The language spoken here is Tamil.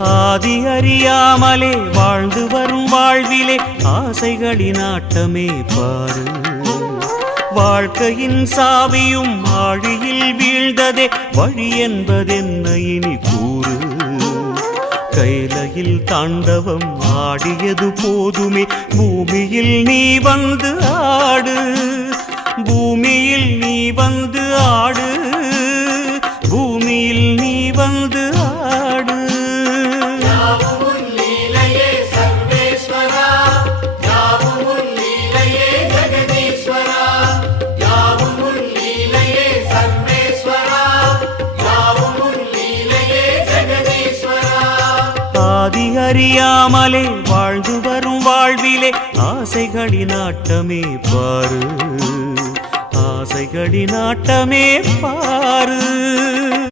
ஆதி அறியாமலே வாழ்ந்து வரும் வாழ்விலே ஆசைகளின் ஆட்டமே பாரு. வாழ்க்கையின் சாவியும் ஆழியில் வீழ்ந்ததே வழி என்பதென்ன இனி கூறு. கைலையில் தாண்டவம் ஆடியது போதுமே பூமியில் நீ வந்து ஆடு. பூமியில் நீ வந்து ஆடு. பூமியில் நீ வந்து ஆடு. ஆதி அறியாமலே வாழ்ந்து வரும் வாழ்விலே ஆசைகளின் ஆட்டமே பாரு. ஆசைகளின் ஆட்டமே பாரு.